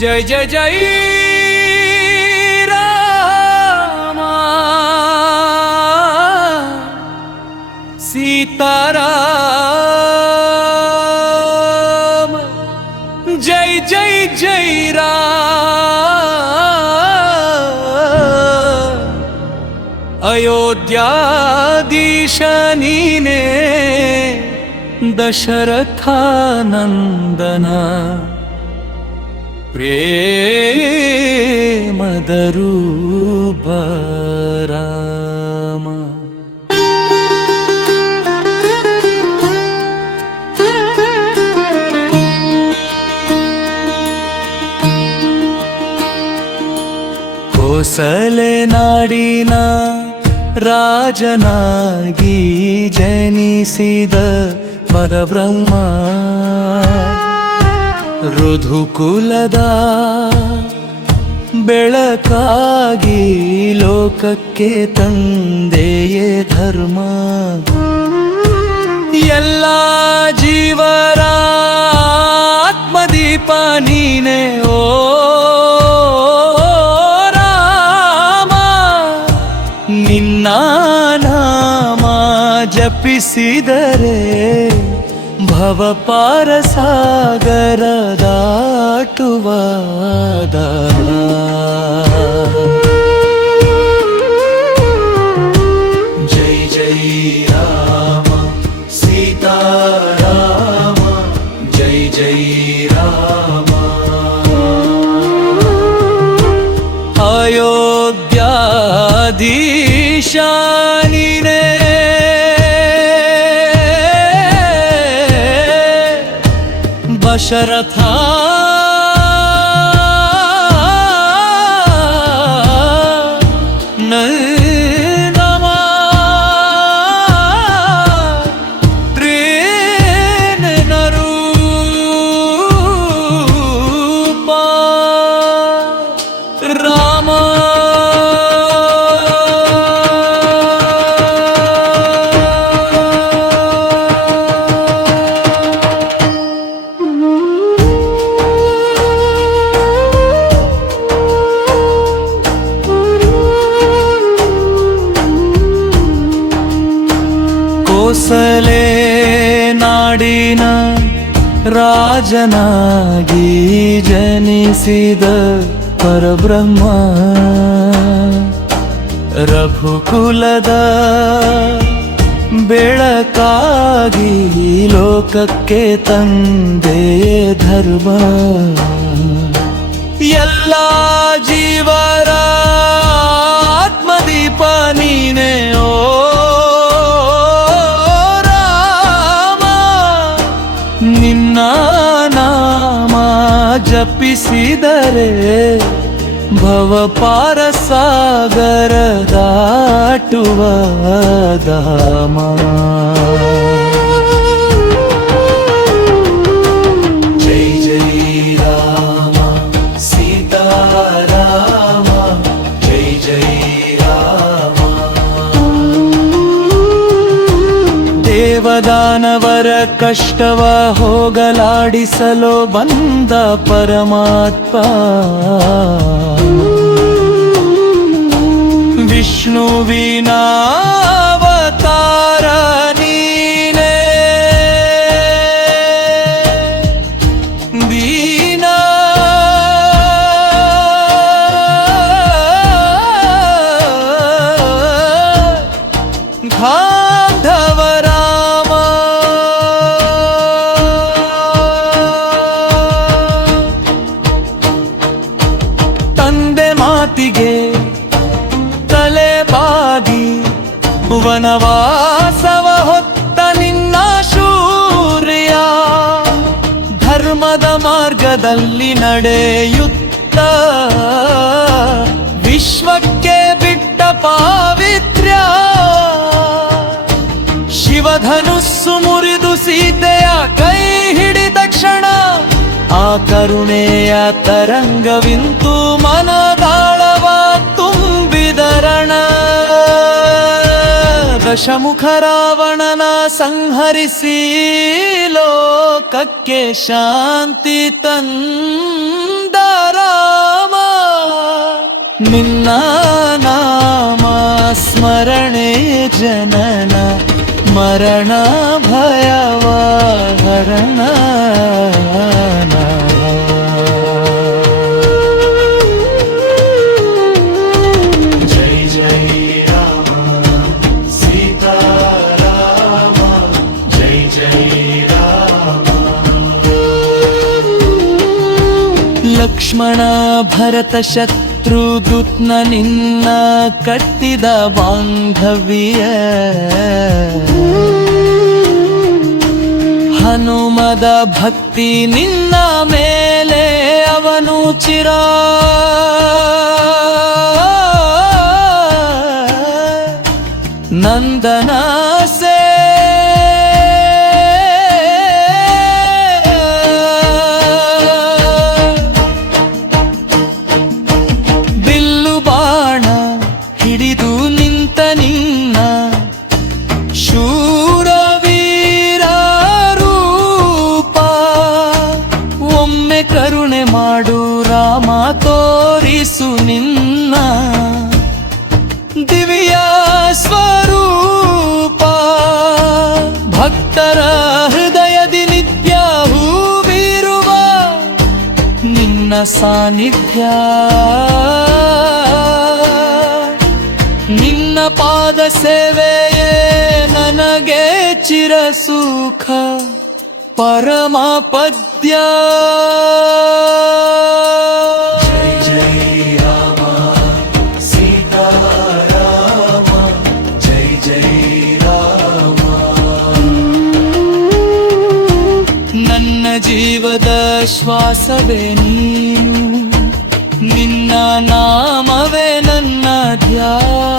जय जय जय राम सीताराम जय जय जय राम ప్రేమదరూపరామ. కోసలే నాడిన రాజనాగి జనిసిద పరబ్రహ్మ ಋಧುಕುಲದ ಬೆಳಕಾಗಿ ಲೋಕಕ್ಕೆ ತಂದೆಯೇ ಧರ್ಮ. ಎಲ್ಲ ಜೀವರ ಆತ್ಮದೀಪ ನೀನೆ ಓ ರಾಮ. ನಿನ್ನ ನಾಮ ಜಪಿಸಿದರೆ ಭವ ಪಾರ ದಶರಥ ನಮ ಕೋಸಲೆ ನಾಡಿನ ರಾಜನಾಗಿ ಜನಿಸಿದ ಪರಬ್ರಹ್ಮ. ರಘುಕುಲದ ಬೆಳಕಾಗಿ ಲೋಕಕ್ಕೆ ತಂದೆ ಧರ್ಮ. ಎಲ್ಲ ಜೀವರ ಜಪಿಸಿದರೆ ಭವ ಪಾರ ಸಾಗರ ದೇವದಾನವರ ಕಷ್ಟವ ಹೋಗಲಾಡಿಸಲು ಬಂದ ಪರಮಾತ್ಮ. ವಿಷ್ಣುವಿನ ಮಾರ್ಗದಲ್ಲಿ ನಡೆಯುತ್ತ ವಿಶ್ವಕ್ಕೆ ಬಿಟ್ಟ ಪಾವಿತ್ರ್ಯ. ಶಿವಧನುಸ್ಸು ಮುರಿದು ಸೀತೆಯ ಕೈ ಹಿಡಿದ ಕ್ಷಣ, ಆ ಕರುಣೆಯ ತರಂಗವಿಂತು ಮನದಾಳವ ಶಮುಖ ರಾವಣನ ಸಂಹರಿಸಿ ಲೋಕಕ್ಕೆ ಶಾಂತಿ ತಂದರಾಮ ನಿನ್ನ ನಾಮ ಸ್ಮರಣೆ ಜನನ ಮರಣ ಭಯವ ಹರಣ ಲಕ್ಷ್ಮಣ ಭರತ ಶತ್ರುದುತ್ನ ನಿನ್ನ ಕಟ್ಟಿದ ಬಾಂಧವ್ಯ. ಹನುಮದ ಭಕ್ತಿ ನಿನ್ನ ಮೇಲೆ ಅವನು ಚಿರ. ನಂದನ ಭಕ್ತರ ಹೃದಯದಿ ನಿತ್ಯ ಹೂವಿರುವ ನಿನ್ನ ಸಾನ್ನಿಧ್ಯ. ನಿನ್ನ ಪಾದ ಸೇವೆಯೇ ನನಗೆ ಚಿರಸುಖ ಪರಮ ಪದ್ಯ ಶ್ವಾಸವೇ ನೀನು. ನಿನ್ನ ನಾಮವೇ ನನ್ನ ಧ್ಯಾನ.